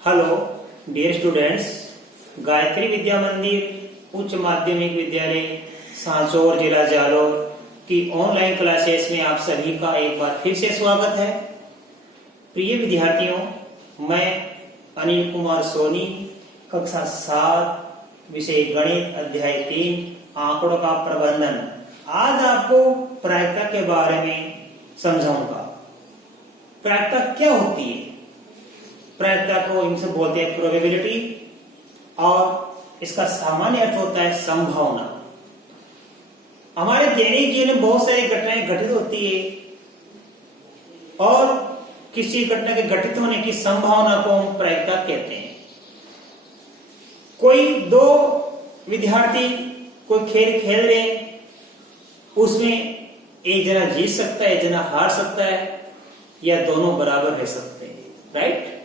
Hello dear students, Gayatri विद्या मंदिर उच्च माध्यमिक विद्यालय सांचौर जिला जालोर की ऑनलाइन क्लासेस में आप सभी का एक बार फिर से स्वागत है। प्रिय विद्यार्थियों, मैं अनिल कुमार सोनी, कक्षा 7, विषय गणित, अध्याय 3, आंकड़ों का प्रबंधन। आज आपको प्रायिकता के बारे में समझाऊंगा। प्रायिकता क्या होती है? प्रायिकता को इनसे बोलते हैं प्रोबेबिलिटी, और इसका सामान्य अर्थ होता है संभावना। हमारे दैनिक जीवन में बहुत सारी घटनाएं घटित होती है और किसी घटना के घटित होने की संभावना को हम प्रायिकता कहते हैं। कोई दो विद्यार्थी कोई खेल खेल रहे हैं, उसमें एक जना जीत सकता है, एक जना हार सकता है, या दोनों बराबर रह सकते हैं, राइट?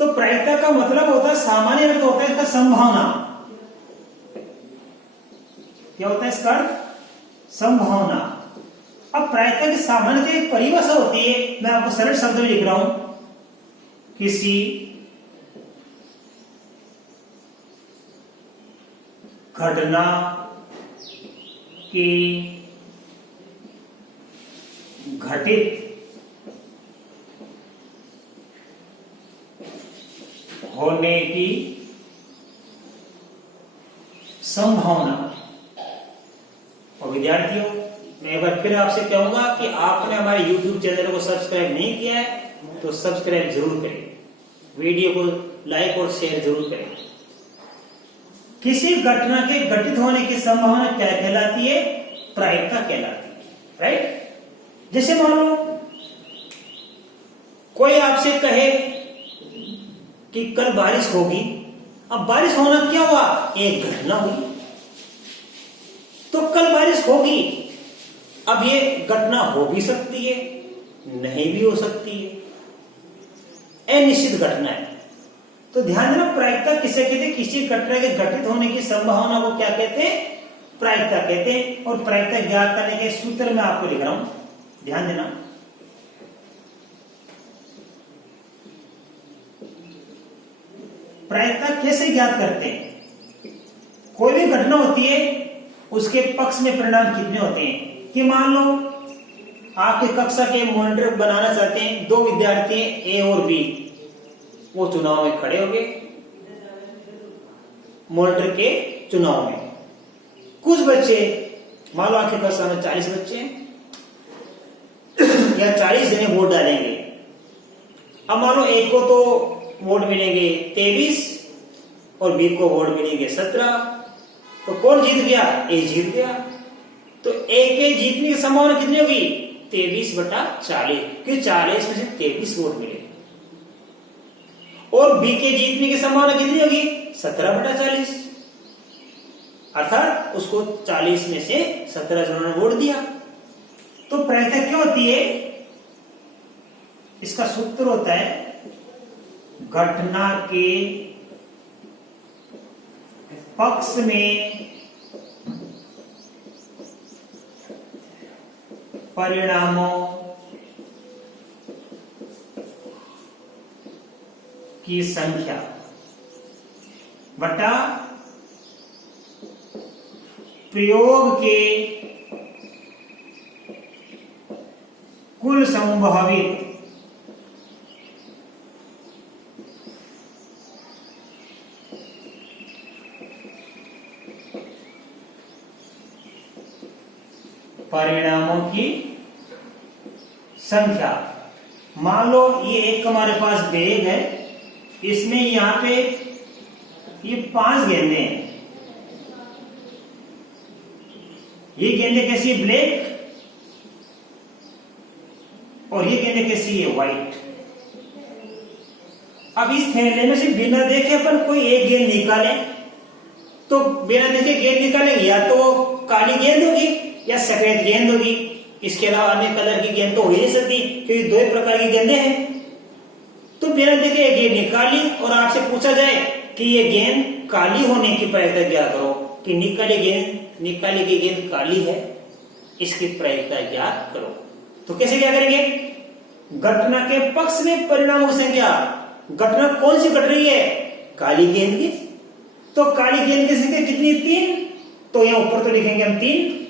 तो प्रायिकता का मतलब होता है, सामान्य अर्थ होता है इसका संभावना। क्या होता है इसका अर्थ? संभावना। अब प्रायिकता की सामान्यतः एक परिभाषा होती है, मैं आपको सरल शब्द में लिख रहा हूं। किसी घटना की घटित होने की संभावना। और विद्यार्थियों, मैं एक बार फिर आपसे कहूंगा कि आपने हमारे YouTube चैनल को सब्सक्राइब नहीं किया है तो सब्सक्राइब जरूर करें, वीडियो को लाइक और शेयर जरूर करें। किसी घटना के घटित होने की संभावना क्या कहलाती है? प्रायिकता कहलाती है, राइट? जैसे मान लो कोई आपसे कहे कि कल बारिश होगी। अब बारिश होना क्या हुआ? एक घटना हुई, तो कल बारिश होगी। अब ये घटना हो भी सकती है, नहीं भी हो सकती है, अनिश्चित घटना है। तो ध्यान देना, प्रायिकता किसे कहते हैं? किसी घटना के घटित होने की संभावना को क्या कहते हैं? प्रायिकता कहते हैं। और प्रायिकता ज्ञात करने के सूत्र में आपको लिख रहा हूं, ध्यान देना। प्रायिकता कैसे ज्ञात करते हैं? कोई भी घटना होती है, उसके पक्ष में परिणाम कितने होते हैं? कि मान लो आपके कक्षा के मॉनिटर बनाना चाहते हैं, दो विद्यार्थी ए और बी, वो चुनाव में खड़े हो गए, मॉनिटर के चुनाव में। कुछ बच्चे, मान लो आपके कक्षा में 40 बच्चे हैं या 40 जने वोट डालेंगे। अब मान लो एक को तो वोट मिलेंगे 23 और बी को वोट मिलेंगे 17, तो कौन जीत गया? ए जीत गया। तो ए के जीतने की संभावना कितनी होगी? 23/40, क्योंकि 40 में से 23 वोट मिले। और बी के जीतने की संभावना कितनी होगी? 17/40, अर्थात उसको 40 में से 17 जनों ने वोट दिया। तो प्रायिकता क्या होती है? इसका सूत्र होता है घटना के पक्ष में परिणामों की संख्या बटा प्रयोग के कुल संभावित परिणामों की संख्या। मान लो ये एक हमारे पास बैग है, इसमें यहां पे ये 5 गेंदे हैं। ये गेंदे कैसी है? ब्लैक, और ये गेंदे कैसी है? व्हाइट। अब इस थैले में से बिना देखे अपन कोई एक गेंद निकाले, तो बिना देखे गेंद निकालेंगे, या तो वो काली गेंद होगी या सफेद गेंद होगी। इसके अलावा अन्य कलर की गेंद तो हो ही नहीं सकती, क्योंकि दो ही प्रकार की गेंदें हैं। तो बिना देखे गेंद निकाली और आपसे पूछा जाए कि ये गेंद काली होने की प्रायिकता ज्ञात करो, कि निकाली गई गेंद काली है, इसकी प्रायिकता ज्ञात करो। तो कैसे क्या करेंगे? घटना के पक्ष में परिणामों की संख्या घटना कौन सी घट रही है? काली गेंद की। तो काली गेंद की संख्या कितनी? 3। तो यहां ऊपर तो लिखेंगे हम 3।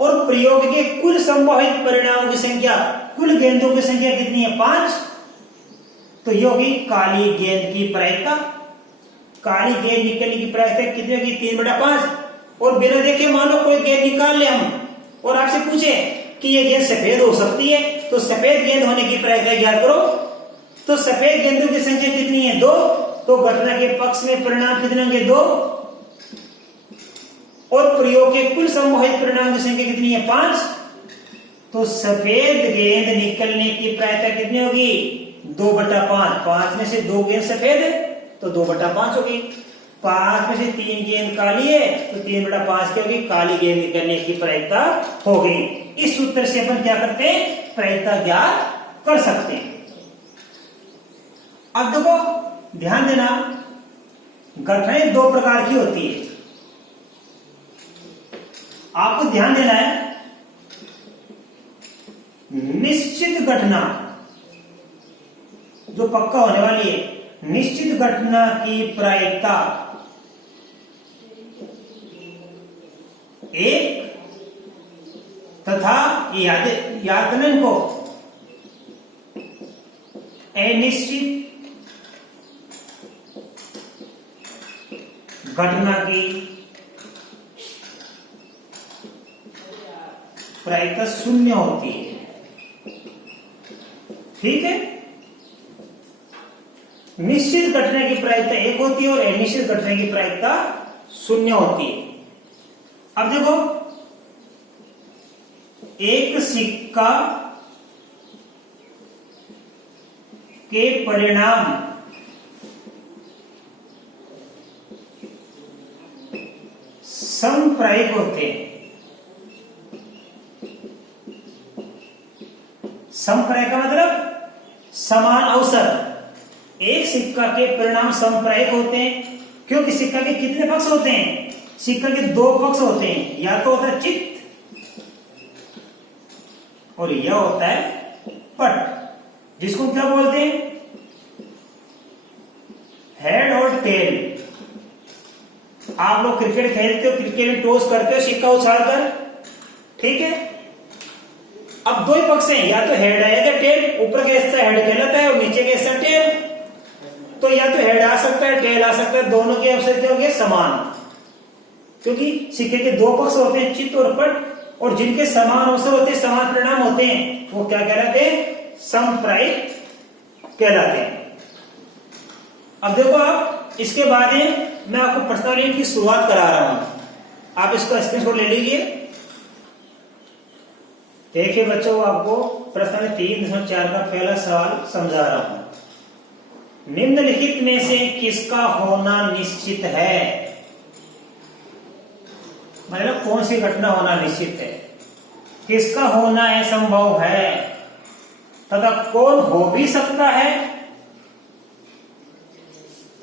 और प्रयोग के कुल संभावित परिणामों की संख्या, कुल गेंदों की संख्या कितनी है? 5। तो ये होगी काली गेंद की प्रायिकता। काली गेंद निकलने की प्रायिकता कितनी होगी? 3/5। और बिना देखे मान लो कोई गेंद निकाल ले हम और आपसे पूछे कि ये गेंद सफेद हो सकती है, तो सफेद गेंद होने की प्रायिकता ज्ञात करो। तो सफेद गेंदों की संख्या कितनी है? 2। तो घटना के पक्ष में परिणाम कितने होंगे? 2। और प्रयोग के कुल संभावित परिणाम की संख्या कितनी है? 5। तो सफेद गेंद निकलने की प्रायिकता कितनी होगी? 2/5। 5 में से 2 गेंद सफेद है तो 2/5 होगी। 5 में से 3 गेंद काली है तो 3/5 की होगी काली गेंद निकलने की प्रायिकता होगी। इस सूत्र से अपन क्या करते हैं? प्रायिकता ज्ञात कर सकते हैं। अब देखो ध्यान देना, घटनाएं 2 प्रकार की होती है। आपको ध्यान देना है, निश्चित घटना जो पक्का होने वाली है, निश्चित घटना की प्रायिकता 1 तथा याद करना इनको, अनिश्चित घटना की प्रायिकता 0 होती है। ठीक है, निश्चित घटना की प्रायिकता 1 होती है और अनिश्चित घटना की प्रायिकता 0 होती है। अब देखो, एक सिक्का के परिणाम समप्रायिक होते हैं। समप्रायिक का मतलब समान अवसर। एक सिक्का के परिणाम समप्रायिक होते हैं क्योंकि सिक्का के कितने पक्ष होते हैं? सिक्का के 2 पक्ष होते हैं, या तो होता है चित्त और यह होता है पट, जिसको क्या बोलते हैं? हेड और टेल। आप लोग क्रिकेट खेलते हो, क्रिकेट में टॉस करते हो सिक्का उछालकर, ठीक है। अब 2 ही पक्ष हैं, या तो हेड है या टेल। ऊपर का हिस्सा हेड कहलाता है और नीचे का हिस्सा टेल। तो या तो हेड आ सकता है, टेल आ सकता है, दोनों के अवसर क्या होंगे? समान, क्योंकि सिक्के के 2 पक्ष होते हैं, चित्त और पट, और जिनके समान अवसर होते हैं, समान परिणाम होते हैं, वो क्या कहलाते हैं? समप्रायिक कहलाते हैं। अब देखो, आप इसके बाद मैं आपको प्रश्नावली की शुरुआत करा रहा हूं, आप इसका स्क्रीनशॉट ले लीजिए। देखिए बच्चों, आपको प्रश्न 3.4 का पहला सवाल समझा रहा हूं। निम्नलिखित में से किसका होना निश्चित है? मतलब कौन सी घटना होना निश्चित है, किसका होना असंभव है, तथा कौन हो भी सकता है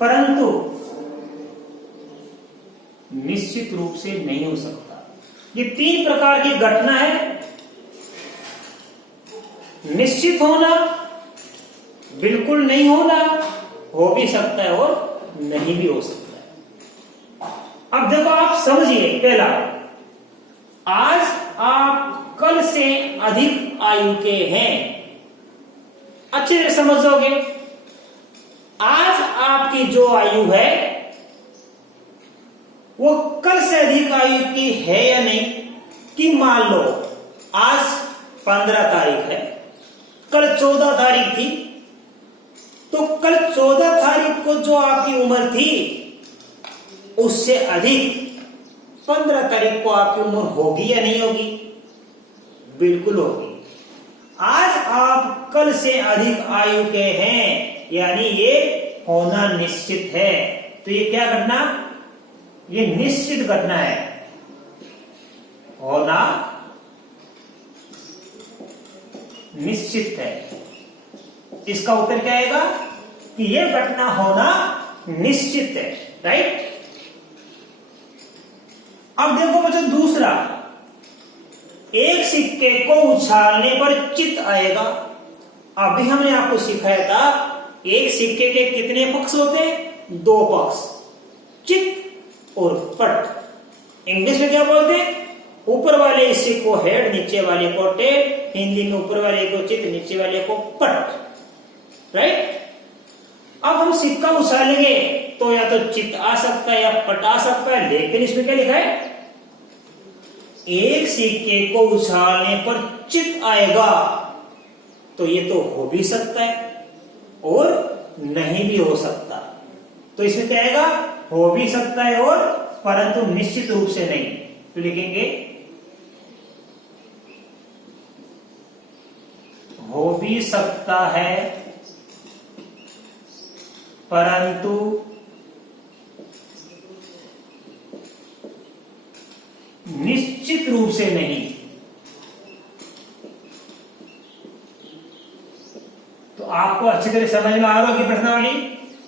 परंतु निश्चित रूप से नहीं हो सकता। ये 3 प्रकार की घटना है। निश्चित होना, बिल्कुल नहीं होना, हो भी सकता है और नहीं भी हो सकता है। अब देखो, आप समझिए, पहला, आज आप कल से अधिक आयु के हैं। अच्छे से समझ जाओगे, आज आपकी जो आयु है वो कल से अधिक आयु की है या नहीं। कि मान लो आज 15 तारीख है, कल 14 तारीख थी, तो कल 14 तारीख को जो आपकी उम्र थी उससे अधिक 15 तारीख को आपकी उम्र होगी या नहीं होगी? बिल्कुल होगी। आज आप कल से अधिक आयु के हैं, यानी ये होना निश्चित है। तो ये क्या घटना? ये निश्चित घटना है, होना निश्चित है। इसका उत्तर क्या आएगा? कि यह घटना होना निश्चित है, राइट। अब देखो बच्चों, दूसरा, एक सिक्के को उछालने पर चित्त आएगा अभी हमने आपको सिखाया था एक सिक्के के कितने पक्ष होते हैं? दो पक्ष, चित और पट। इंग्लिश में क्या बोलते हैं? ऊपर वाले हिस्से को हेड, नीचे वाले को टेल। हिंदी में ऊपर वाले को चित, नीचे वाले को पट। राइट। अब हम सिक्का उछालेंगे तो या तो चित आ सकता है या पट आ सकता है, लेकिन इसमें क्या लिखा है? एक सिक्के को उछालने पर चित आएगा, तो ये तो हो भी सकता है और नहीं भी हो सकता। तो इसमें क्या आएगा? हो भी सकता है और, परंतु निश्चित रूप से नहीं। तो लिखेंगे हो भी सकता है परंतु निश्चित रूप से नहीं। तो आपको अच्छी तरह समझ में आ रहा होगी प्रश्नावली।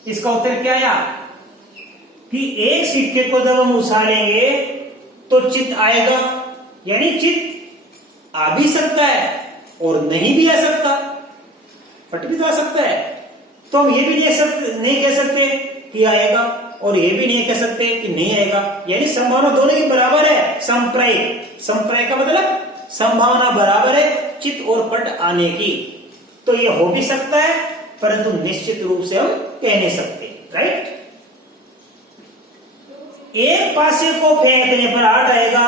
इसका उत्तर क्या आया कि एक सिक्के को जब हम उछालेंगे तो चित आएगा, यानी चित आ भी सकता है और नहीं भी आ सकता, पट भी तो आ सकता है। तो हम ये भी नहीं कह सकते कि आएगा और ये भी नहीं कह सकते कि नहीं आएगा, यानी संभावना दोनों की बराबर है। संप्रायिक, संप्रायिक का मतलब संभावना बराबर है चित और पट आने की। तो ये हो भी सकता है परंतु निश्चित रूप से हम कह नहीं सकते। राइट। एक पासे को फेंकने पर 8 आएगा।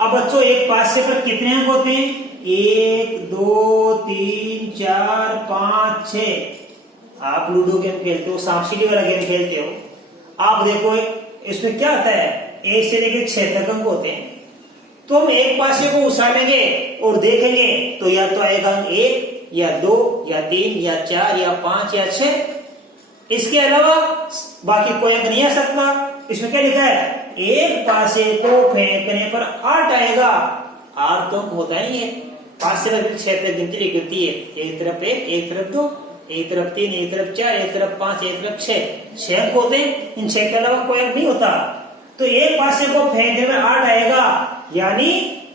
अब बच्चों एक पासे पर कितने अंक होते हैं? 1 2 3 4 5 6। आप लूडो गेम खेलते हो, सांप सीढ़ी वाला गेम खेलते हो, आप देखो इसमें क्या आता है? 1 से लेकर 6 तक अंक होते हैं। तो हम एक पासे को उछालेंगे और देखेंगे तो या तो आएगा 1 या 2 या 3 या 4 या 5 या 6। इसके अलावा बाकी कोई अंक नहीं आ सकता। इसमें क्या लिखा है? एक पासे को फेंकने पर 8 आएगा। 8 तो होता ही है। 5 से लेकर 6 तक गिनती लिखी होती है। एक तरफ 1, एक तरफ 2, एक तरफ 3, एक तरफ 4, एक तरफ 5, एक तरफ 6 अंक होते हैं। इन 6 के अलावा कोई अंक नहीं होता। तो एक पासे को फेंकने पर 8 आएगा, यानी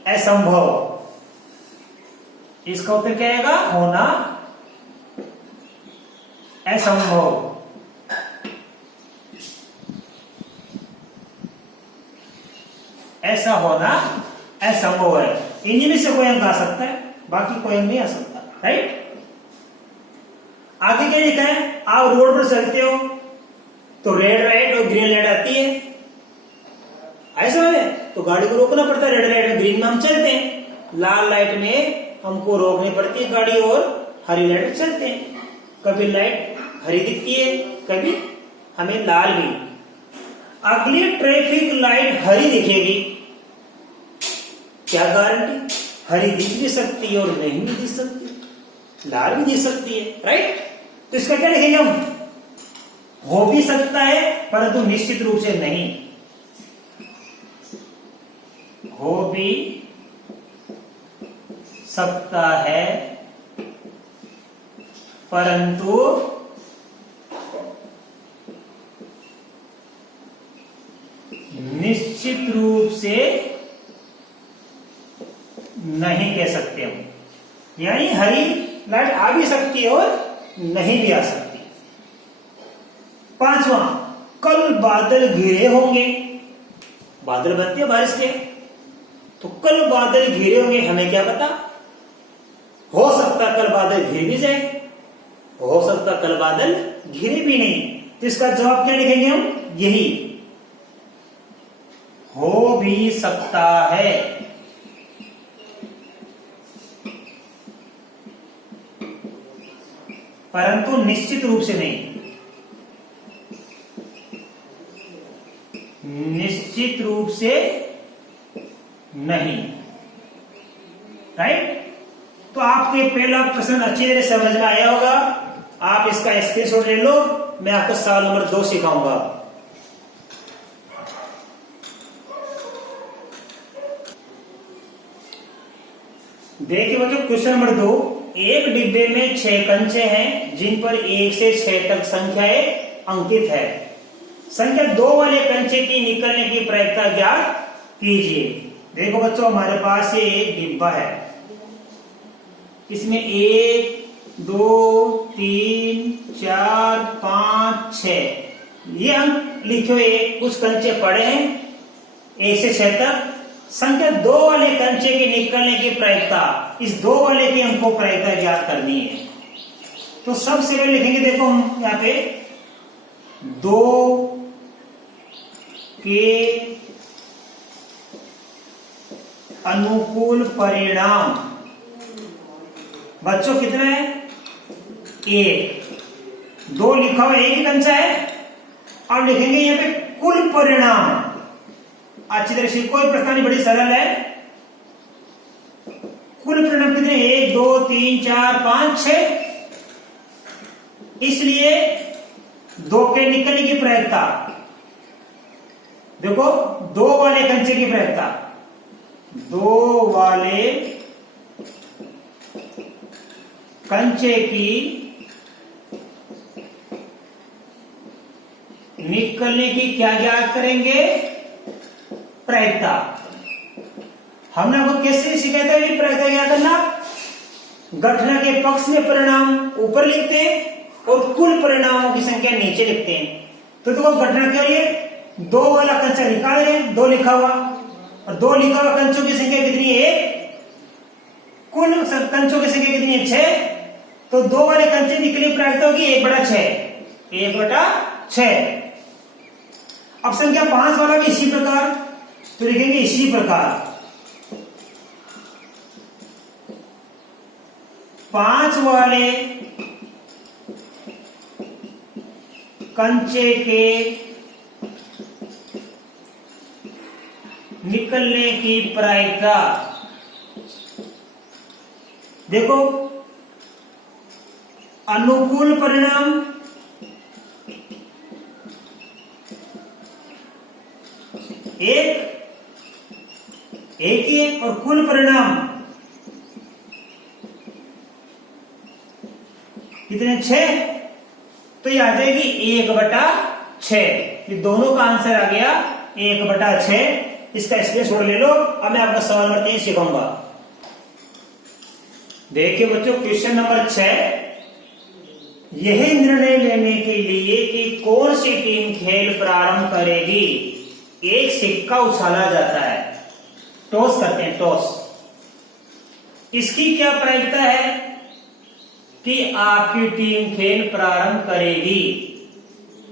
असंभव। इसका उत्तर क्या आएगा? होना असंभव। ऐसा होना असंभव है। इन्हीं में से कोई अंक आ सकता है, बाकी कोई अंक नहीं आ सकता। राइट। आगे क्या लिखा है? आप रोड पर चलते हो तो रेड लाइट और ग्रीन लाइट आती है, ऐसा है तो गाड़ी को रोकना पड़ता है। रेड लाइट में, ग्रीन में हम चलते हैं। लाल लाइट में हमको रोकनी पड़ती है गाड़ी और हरी लाइट में चलते हैं। कभी लाइट हरी दिखती है, कभी हमें लाल भी। अगली ट्रैफिक लाइट हरी दिखेगी, क्या गारंटी? हरी दिख भी सकती है और नहीं भी दिख सकती, लाल भी दिख सकती है। राइट। तो इसका क्या लिखेंगे हम? हो भी सकता है परंतु निश्चित रूप से नहीं। हो भी सकता है परंतु निश्चित रूप से नहीं कह सकते हम, यानी हरी लाइट आ भी सकती है और नहीं भी आ सकती। 5वां, कल बादल घिरे होंगे। बादल बनते हैं बारिश के, तो कल बादल घिरे होंगे, हमें क्या पता? हो सकता कल बादल घिर भी जाए, हो सकता कल बादल घिरे भी नहीं। तो इसका जवाब क्या लिखेंगे हम? यही, हो भी सकता है परंतु निश्चित रूप से नहीं। निश्चित रूप से नहीं। राइट। तो आपके पहला प्रश्न अच्छी तरह समझ में आया होगा। आप इसका स्क्रीनशॉट ले लो, मैं आपको सवाल नंबर 2 सिखाऊंगा। देखिए बच्चों, क्वेश्चन नंबर 2, एक डिब्बे में 6 कंचे हैं जिन पर 1 से 6 तक संख्याएं अंकित है। संख्या 2 वाले कंचे की निकलने की प्रायिकता ज्ञात कीजिए। देखो बच्चों, हमारे पास ये एक डिब्बा है, इसमें 1 2 3 4 5 6 ये अंक लिखो। एक कुछ कंचे पड़े हैं 1 से 6 तक। संख्या 2 वाले कंचे के निकलने की प्रायिकता, इस 2 वाले की हमको प्रायिकता ज्ञात करनी है। तो सबसे पहले लिखेंगे, देखो हम यहाँ पे 2 के अनुकूल परिणाम बच्चों कितना है? 1। 2 लिखा हुआ एक ही कंचा है। अब लिखेंगे यहाँ पे कुल परिणाम। अच्छी तरह से कोई प्रश्न नहीं, बड़ी सरल है। कुल परिणाम कितने? 1 2 3 4 5 6। इसलिए 2 के निकलने की प्रायिकता, देखो 2 वाले कंचे की प्रायिकता, 2 वाले कंचे की निकलने की क्या ज्ञात करेंगे? प्रायिकता। हमने आपको कैसे सिखाया था ये प्रायिकता क्या करना? घटना के पक्ष में परिणाम ऊपर लिखते हैं और कुल परिणामों की संख्या नीचे लिखते हैं। तो देखो घटना क्या है? 2 वाला कंचा निकाल रहे हैं, 2 लिखा हुआ, और 2 लिखा हुआ कंचों की संख्या कितनी है? 1। कुल कंचों की संख्या कितनी है? 6। तो 2 वाले कंचे निकली प्रायिकता होगी 1/6। 1/6। अब संख्या 5 वाला भी इसी प्रकार, तो लिखेंगे इसी प्रकार 5 वाले कंचे के निकलने की प्रायिकता, देखो अनुकूल परिणाम एक ही है, और कुल परिणाम कितने? 6। तो ये आ जाएगी 1/6। ये दोनों का आंसर आ गया 1/6। इसका स्क्रीनशॉट ले लो। अब मैं आपको सवाल नंबर 3 सिखाऊंगा। देखिए बच्चों, क्वेश्चन नंबर 6, यह निर्णय लेने के लिए कि कौन सी टीम खेल प्रारंभ करेगी, एक सिक्का उछाला जाता है। टॉस करते हैं, टॉस। इसकी क्या प्रायिकता है कि आपकी टीम खेल प्रारंभ करेगी?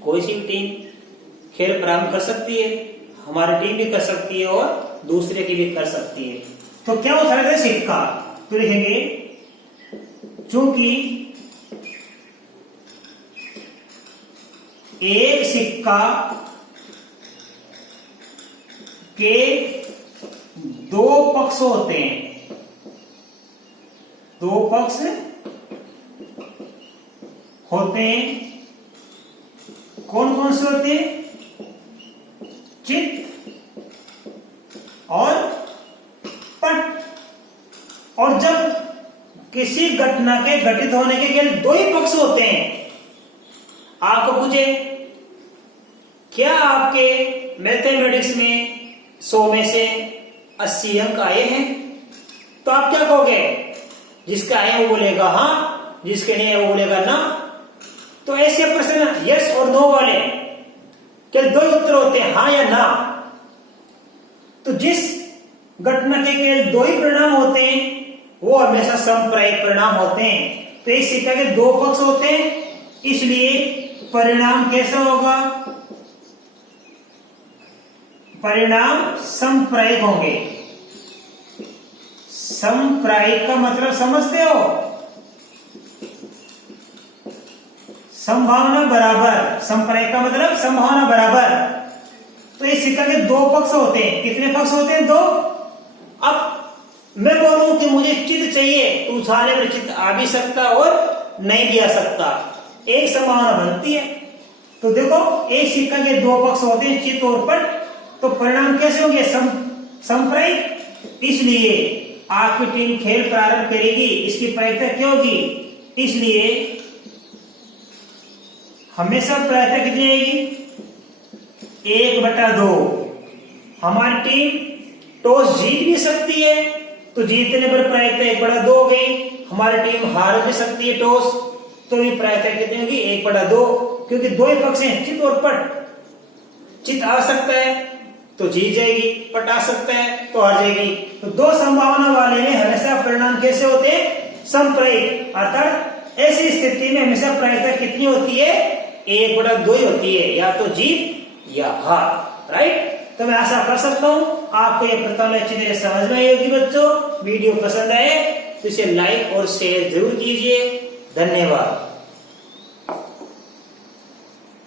कोई सी टीम खेल प्रारंभ कर सकती है, हमारी टीम भी कर सकती है और दूसरे की भी कर सकती है। तो क्या उछाला जाए? सिक्का। तो लिखेंगे चूंकि एक सिक्का के 2 पक्ष होते हैं, 2 पक्ष होते हैं। कौन कौन से होते हैं? चित्त और पट। और जब किसी घटना के घटित होने के केवल 2 ही पक्ष होते हैं, आपको पूछे क्या आपके मैथमेटिक्स में 100 में से 80 अंक आए हैं, तो आप क्या कहोगे? जिसका आए वो बोलेगा हाँ, जिसके नहीं है वो बोलेगा ना। तो ऐसे प्रश्न यस और नो वाले केवल 2 ही उत्तर होते हैं, हाँ या ना। तो जिस घटना के केवल 2 ही परिणाम होते हैं वो हमेशा समप्रायिक परिणाम होते हैं। तो इस सिक्का के 2 पक्ष होते हैं, इसलिए परिणाम कैसा होगा? परिणाम समप्रायिक होंगे। समप्रायिक का मतलब समझते हो? संभावना बराबर। समप्रायिक का मतलब संभावना बराबर। तो इस सिक्का के 2 पक्ष होते हैं। कितने पक्ष होते हैं? 2। अब मैं बोलूं कि मुझे चित्त चाहिए, तो उछालने में चित्त आ भी सकता और नहीं भी आ सकता, एक संभावना बनती है। तो देखो एक सिक्का के 2 पक्ष होते हैं, चित्त और पट। तो परिणाम कैसे होंगे? समप्रायिक। इसलिए आपकी टीम खेल प्रारंभ करेगी, इसकी प्रायिकता क्या होगी? इसलिए हमेशा प्रायिकता कितनी आएगी? 1/2। हमारी टीम टॉस जीत भी सकती है तो जीतने पर प्रायिकता 1/2 हो गई। हमारी टीम हार भी सकती है टॉस, तो भी प्रायिकता कितनी होगी? 1/2, क्योंकि दो ही पक्ष हैं, चित और पट। चित आ सकता है तो जीत जाएगी, पट आ सकता है तो हार जाएगी। तो दो संभावना वाले में हमेशा परिणाम कैसे होते हैं? समप्रायिक। अर्थात ऐसी स्थिति में हमेशा प्रायिकता कितनी होती है? 1/2 ही होती है, या तो जीत या हार। राइट? तो मैं आशा कर सकता हूँ आपको ये प्रश्न अच्छी तरह समझ में आई होगी। बच्चों, वीडियो पसंद आए तो इसे लाइक और शेयर जरूर कीजिए। धन्यवाद।